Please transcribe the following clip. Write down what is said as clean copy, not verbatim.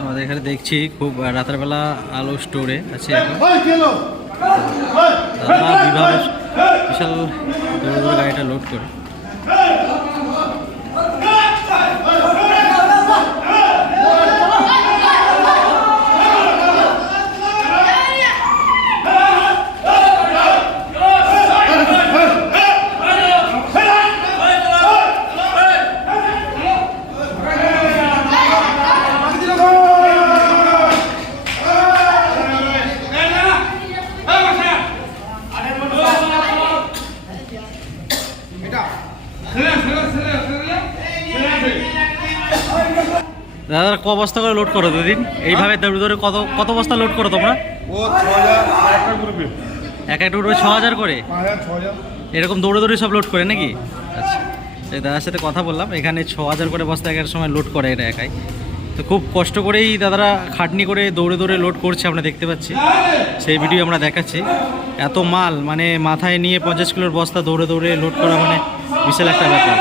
আমাদের এখানে দেখছি খুব রাতের বেলা আলো স্টোরে আছে বিশাল দৌড়ে দৌড়ে গাড়িটা লোড করে। দাদা ক বস্তা করে লোড করো দুদিন এইভাবে দৌড়ে দৌড়ে কত বস্তা লোড করো তোমরা? এক একটা গ্রুপে 6000 করে এরকম দৌড়ে দৌড়ে সব লোড করে নাকি? আচ্ছা, দাদার সাথে কথা বললাম, এখানে 6000 করে বস্তা এক সময় লোড করে এটা একাই। তো খুব কষ্ট করেই দাদারা খাটনি করে দৌড়ে দৌড়ে লোড করছে, আমরা দেখতে পাচ্ছি, সেই ভিডিও আমরা দেখাচ্ছি। এত মাল মানে মাথায় নিয়ে 50 কিলোর বস্তা দৌড়ে দৌড়ে লোড করা মানে বিশাল একটা ব্যাপার।